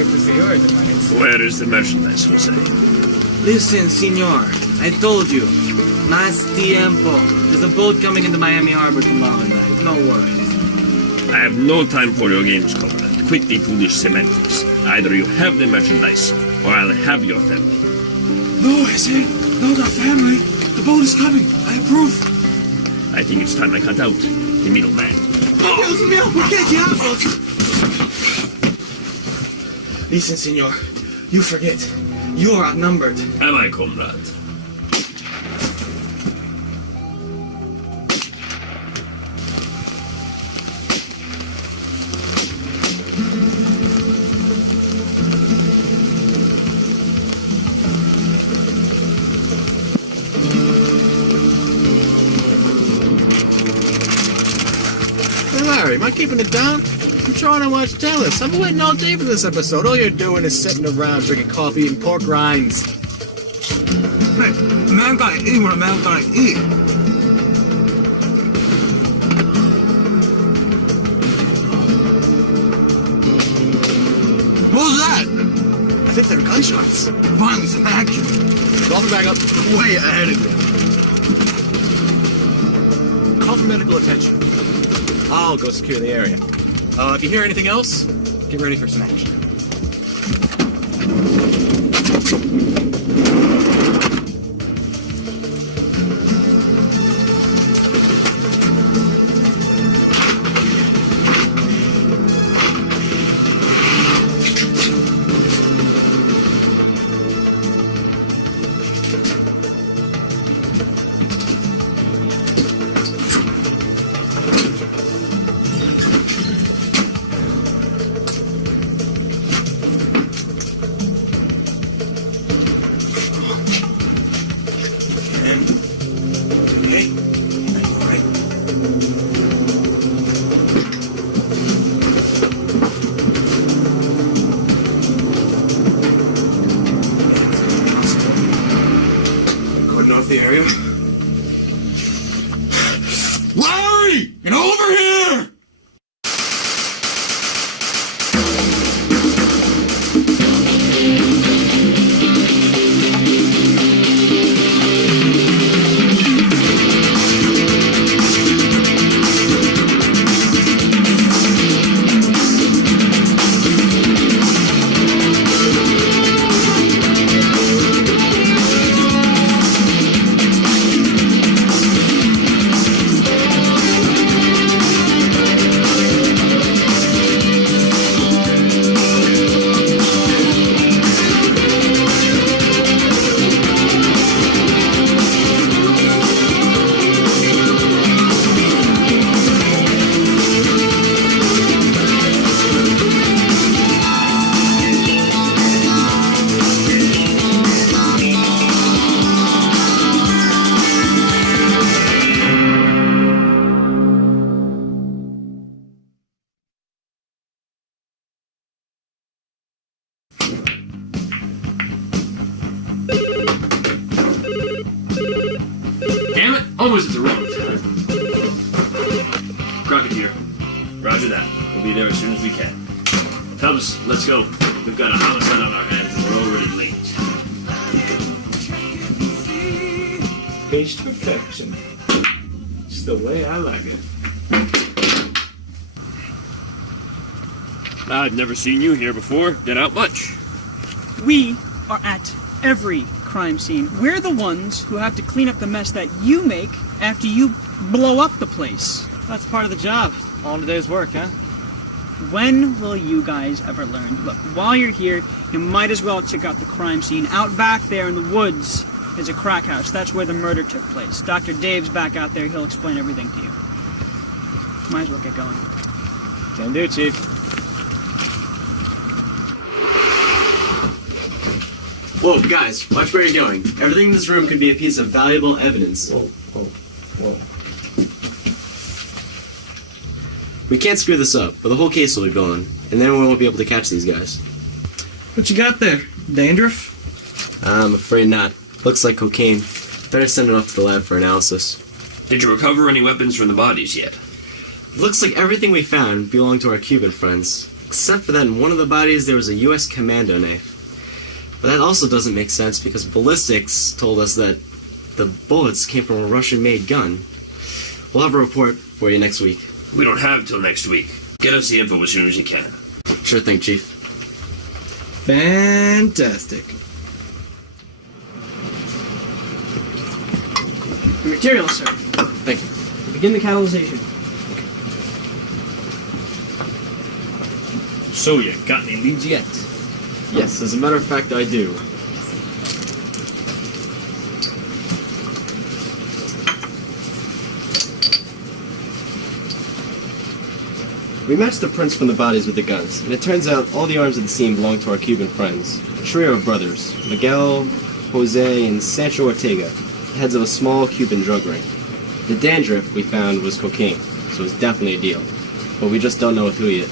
expect to see your demise. Where is the merchandise, Jose? Listen, senor. I told you. Más tiempo. There's a boat coming into Miami Harbor tomorrow night. No worries. I have no time for your games, Covenant. Quit the foolish semantics. Either you have the merchandise, or I'll have your family. No, Jose. Not our family. The boat is coming. I approve. I think it's time I cut out the middleman. Dios mío, ¿por qué diablos? Listen, senor. You forget. You are outnumbered. Am I, comrade? Hey, Larry, am I keeping it down? I'm trying to watch Dallas. I've been waiting all day for this episode. All you're doing is sitting around drinking coffee and pork rinds. Hey, a man gotta eat what a man gotta eat. What was that? I think they're gunshots. Finally, some action. Call me back up. Way ahead of me. Call for medical attention. I'll go secure the area. If you hear anything else, get ready for some action. The area. Larry! Get over here! Damn it! Almost at the wrong time. Crockett here. Roger that. We'll be there as soon as we can. Tubbs, let's go. We've got a homicide on our hands and we're already late. Page to perfection. It's the way I like it. I've never seen you here before. Get out much. We are at every crime scene. We're the ones who have to clean up the mess that you make after you blow up the place. That's part of the job. All in a day's work, huh? When will you guys ever learn? Look, while you're here, you might as well check out the crime scene. Out back there in the woods is a crack house. That's where the murder took place. Dr. Dave's back out there. He'll explain everything to you. Might as well get going. Can do, Chief. Whoa, guys, watch where you're going. Everything in this room could be a piece of valuable evidence. Whoa. We can't screw this up, but the whole case will be gone, and then we won't be able to catch these guys. What you got there? Dandruff? I'm afraid not. Looks like cocaine. Better send it off to the lab for analysis. Did you recover any weapons from the bodies yet? Looks like everything we found belonged to our Cuban friends. Except for that in one of the bodies there was a U.S. commando name. But that also doesn't make sense because ballistics told us that the bullets came from a Russian-made gun. We'll have a report for you next week. We don't have until next week. Get us the info as soon as you can. Sure thing, Chief. Fantastic. The materials, sir. Thank you. Begin the catalyzation. So, you got any leads yet? Yes, as a matter of fact, I do. We matched the prints from the bodies with the guns, and it turns out all the arms at the scene belong to our Cuban friends. A trio of brothers, Miguel, Jose, and Sancho Ortega, heads of a small Cuban drug ring. The dandruff we found was cocaine, so it's definitely a deal. But we just don't know with who yet.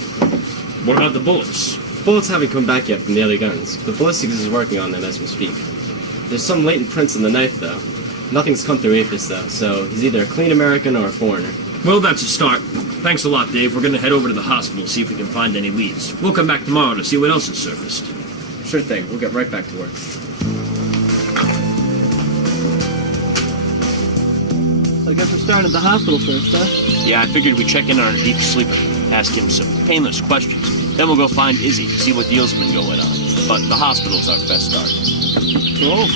What about the bullets? Bullets haven't come back yet from the other guns, but ballistics is working on them as we speak. There's some latent prints in the knife, though. Nothing's come through APHIS, though, so he's either a clean American or a foreigner. Well, that's a start. Thanks a lot, Dave. We're gonna head over to the hospital and see if we can find any leads. We'll come back tomorrow to see what else has surfaced. Sure thing, we'll get right back to work. I guess we're starting at the hospital first, huh? Yeah, I figured we'd check in on our deep sleeper, ask him some painless questions. Then we'll go find Izzy, see what deals have been going on. But the hospital's our best start. Cool.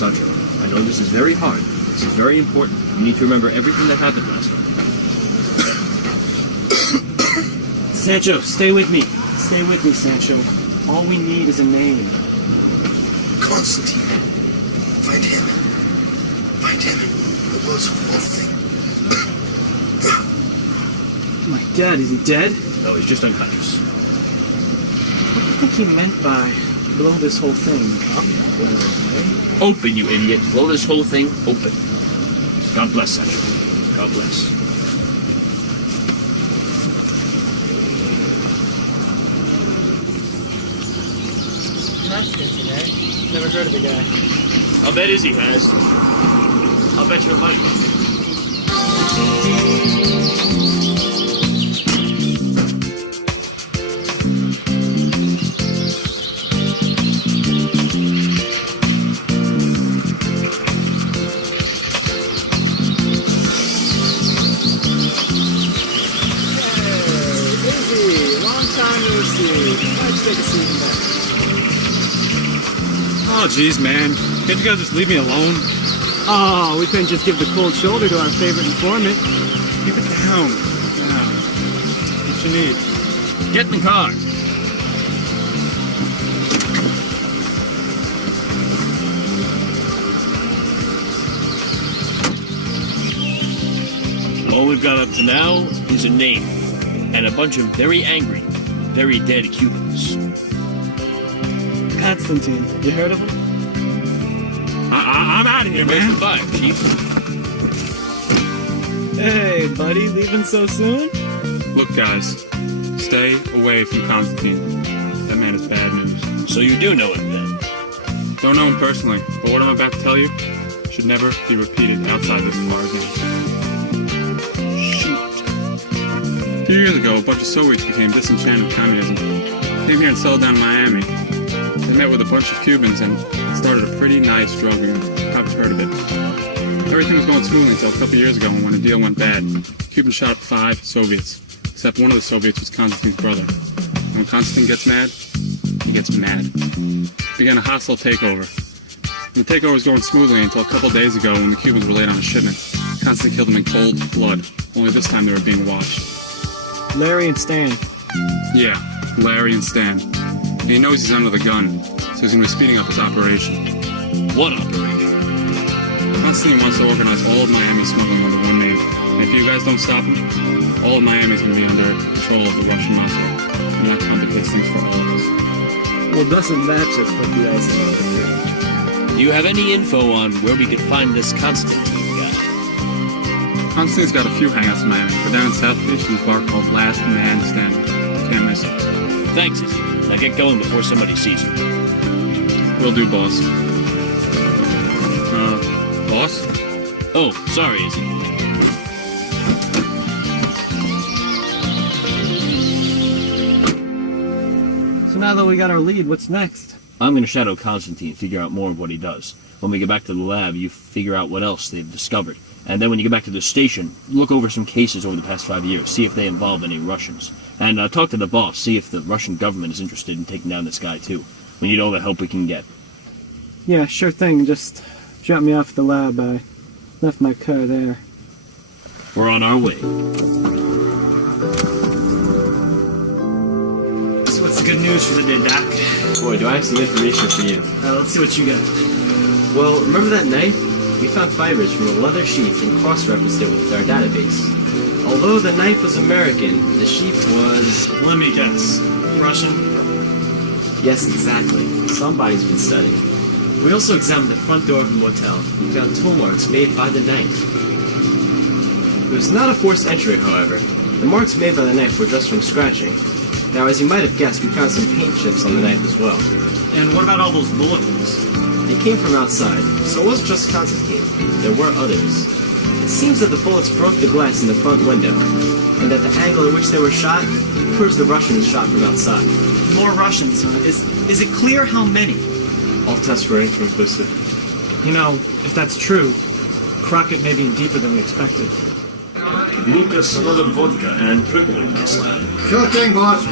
Sancho, I know this is very hard. This is very important. You need to remember everything that happened last night. Sancho, stay with me. Stay with me, Sancho. All we need is a name. Constantine. Find him. Find him. The world's whole thing. My dad, is he dead? No, he's just unconscious. What do you think he meant by blow this whole thing up? Open, you idiot. Blow this whole thing open. God bless, Sancho. God bless. That's today. Never heard of the guy. I'll bet Izzy has. I'll bet your life. Oh, jeez, man. Can't you guys just leave me alone? Oh, we couldn't just give the cold shoulder to our favorite informant. Keep it down. Yeah. What you need? Get in the car. All we've got up to now is a name and a bunch of very angry, very dead Cubans. Constantine, you heard of him? I'm out of here, Where's the man. vibe, Chief? Hey, buddy, leaving so soon? Look, guys. Stay away from Constantine. That man is bad news. So you do know him then? Don't know him personally, but what I'm about to tell you should never be repeated outside this bar again. Shoot. A few years ago, a bunch of Soviets became disenchanted with communism. Came here and settled down in Miami. They met with a bunch of Cubans and started a pretty nice drug ring. I've heard of it. Everything was going smoothly until a couple years ago when a deal went bad. Cubans shot up 5 Soviets, except one of the Soviets was Constantine's brother. And when Constantine gets mad, he gets mad. Began a hostile takeover. And the takeover was going smoothly until a couple days ago when the Cubans were late on a shipment. Constantine killed them in cold blood, only this time they were being watched. Larry and Stan. Yeah, Larry and Stan. And he knows he's under the gun, so he's gonna be speeding up his operation. What operation? Constantine wants to organize all of Miami smuggling under one name. And if you guys don't stop him, all of Miami's gonna be under control of the Russian mafia. And that complicates things for all of us. Well, doesn't that just put the icing on the cake? Do you have any info on where we could find this Constantine guy? Constantine's got a few hangouts in Miami, but down in South Beach, there's a bar called Last Man Standing. Can't miss it. Thanks, Izzy. Now get going before somebody sees me. Will do, boss. Boss? Oh, sorry, Izzy. So now that we got our lead, what's next? I'm going to shadow Constantine, figure out more of what he does. When we get back to the lab, you figure out what else they've discovered. And then when you get back to the station, look over some cases over the past 5 years, see if they involve any Russians. And talk to the boss, see if the Russian government is interested in taking down this guy too. We need all the help we can get. Yeah, sure thing. Just drop me off at the lab. I left my car there. We're on our way. So what's the good news for the day, Doc? Boy, do I have some information for you. Let's see what you got. Well, remember that knife? We found fibers from a leather sheath and cross-referenced it with our database. Although the knife was American, the sheath was... Let me guess. Russian? Yes, exactly. Somebody's been studying. We also examined the front door of the motel and found toe marks made by the knife. It was not a forced entry, however. The marks made by the knife were just from scratching. Now, as you might have guessed, we found some paint chips on the knife as well. And what about all those bullet holes? They came from outside, so it wasn't just Constantine. There were others. It seems that the bullets broke the glass in the front window, and that the angle in which they were shot proves the Russians shot from outside. More Russians, huh? Is it clear how many? All tests were inconclusive. You know, if that's true, Crockett may be in deeper than we expected. Lucas, another vodka and triple whiskey. Sure thing, boss.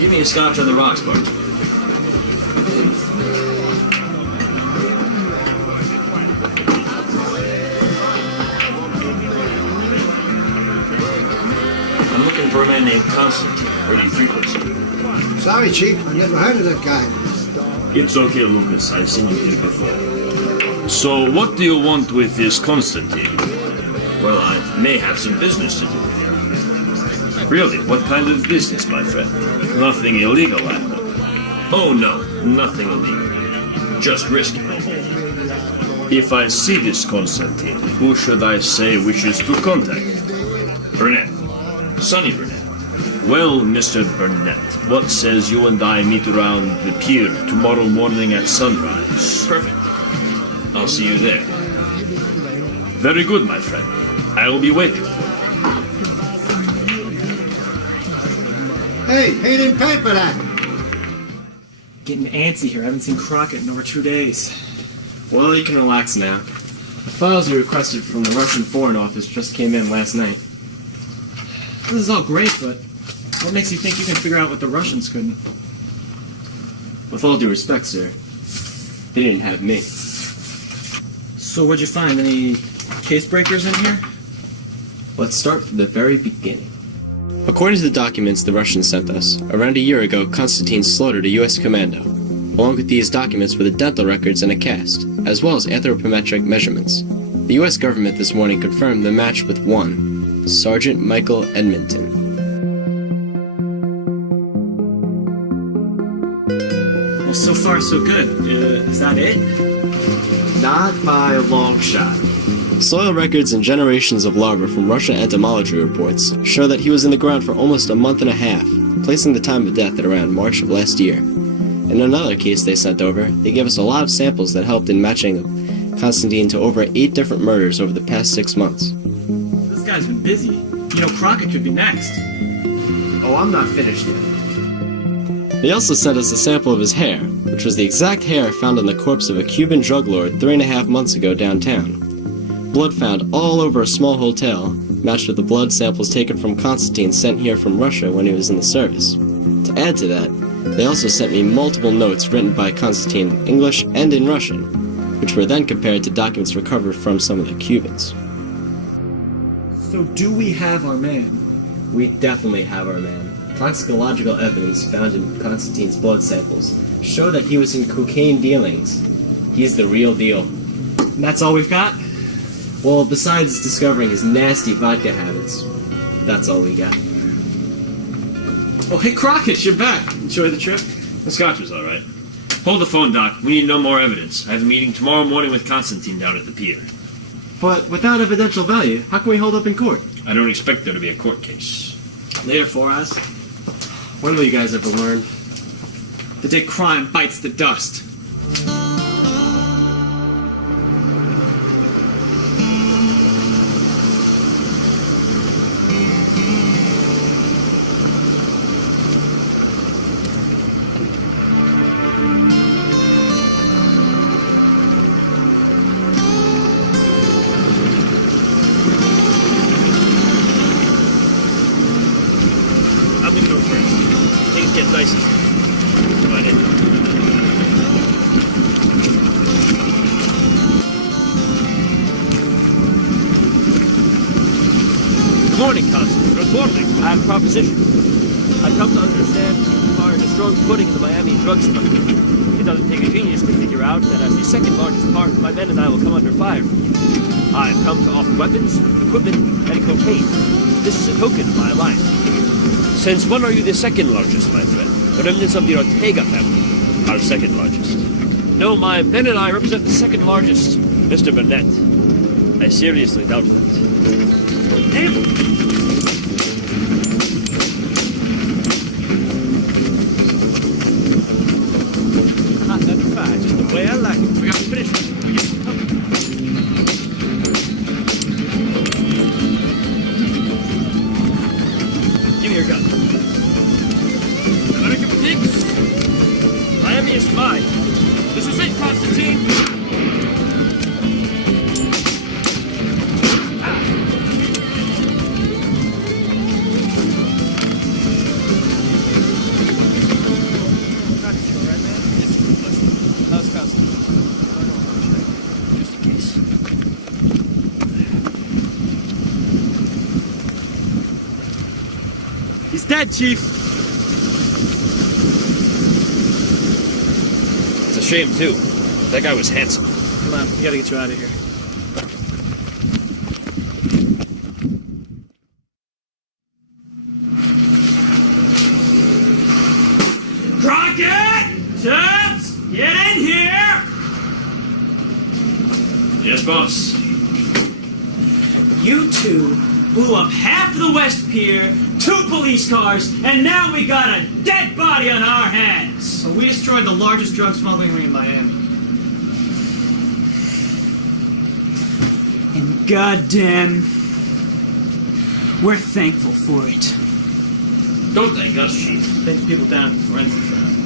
Give me a scotch on the rocks, Bart. I'm looking for a man named Constantine. Where do you frequent? Sorry, Chief. I've never heard of that guy. It's okay, Lucas. I've seen you here before. So, what do you want with this Constantine? Well, I may have some business to do with him. Really? What kind of business, my friend? Nothing illegal, I hope. Oh, no. Nothing illegal. Just risky. If I see this Constantine, who should I say wishes to contact? Burnett. Sonny Burnett. Well, Mr. Burnett, what says you and I meet around the pier tomorrow morning at sunrise? Perfect. I'll see you there. Very good, my friend. I will be waiting for you. Hey, he didn't pay for that. Getting antsy here. I haven't seen Crockett in over 2 days. Well, you can relax now. The files you requested from the Russian Foreign Office just came in last night. This is all great, but what makes you think you can figure out what the Russians couldn't? With all due respect, sir, they didn't have me. So what'd you find? Any case breakers in here? Let's start from the very beginning. According to the documents the Russians sent us, around a year ago, Constantine slaughtered a U.S. commando. Along with these documents were the dental records and a cast, as well as anthropometric measurements. The U.S. government this morning confirmed the match with one, Sergeant Michael Edmonton. Well, so far so good. Is that it? Not by a long shot. Soil records and generations of larvae from Russian entomology reports show that he was in the ground for almost a month and a half, placing the time of death at around March of last year. In another case they sent over, they gave us a lot of samples that helped in matching Constantine to over 8 different murders over the past 6 months. This guy's been busy. You know, Crockett could be next. Oh, I'm not finished yet. They also sent us a sample of his hair, which was the exact hair found on the corpse of a Cuban drug lord 3.5 months ago downtown. Blood found all over a small hotel, matched with the blood samples taken from Constantine sent here from Russia when he was in the service. To add to that, they also sent me multiple notes written by Constantine in English and in Russian, which were then compared to documents recovered from some of the Cubans. So do we have our man? We definitely have our man. Toxicological evidence found in Constantine's blood samples show that he was in cocaine dealings. He's the real deal. And that's all we've got? Well, besides discovering his nasty vodka habits, that's all we got. Oh, hey Crockett, you're back. Enjoy the trip? The scotch was all right. Hold the phone, Doc. We need no more evidence. I have a meeting tomorrow morning with Constantine down at the pier. But without evidential value, how can we hold up in court? I don't expect there to be a court case. Later for us. When will you guys ever learn? The day crime bites the dust. I'm gonna go first. Things get dicey. Come on in. Good morning, Constance. Good morning. I have a proposition. I've come to understand you acquired a strong footing in the Miami drug smuggling. It doesn't take a genius to figure out that as the second largest part, my men and I will come under fire from you. I've come to offer weapons, equipment, and cocaine. This is a token of my alliance. Since when are you the second largest, my friend? The remnants of the Ortega family are second largest. No, my men and I represent the second largest, Mr. Burnett. I seriously doubt that. Damn! Not that fast, just the way I like it. We got to finish this. Give me your gun. American pigs! Miami is mine. This is it, Constantine! He's dead, Chief. It's a shame, too. That guy was handsome. Come on, we gotta get you out of here. Crockett! Tubbs! Get in here! Yes, boss. You two blew up half the West Pier, 2 police cars, and now we got a dead body on our hands! So we destroyed the largest drug smuggling ring in Miami. And goddamn, we're thankful for it. Don't thank us, Chief. Thank the people down at the forensics lab.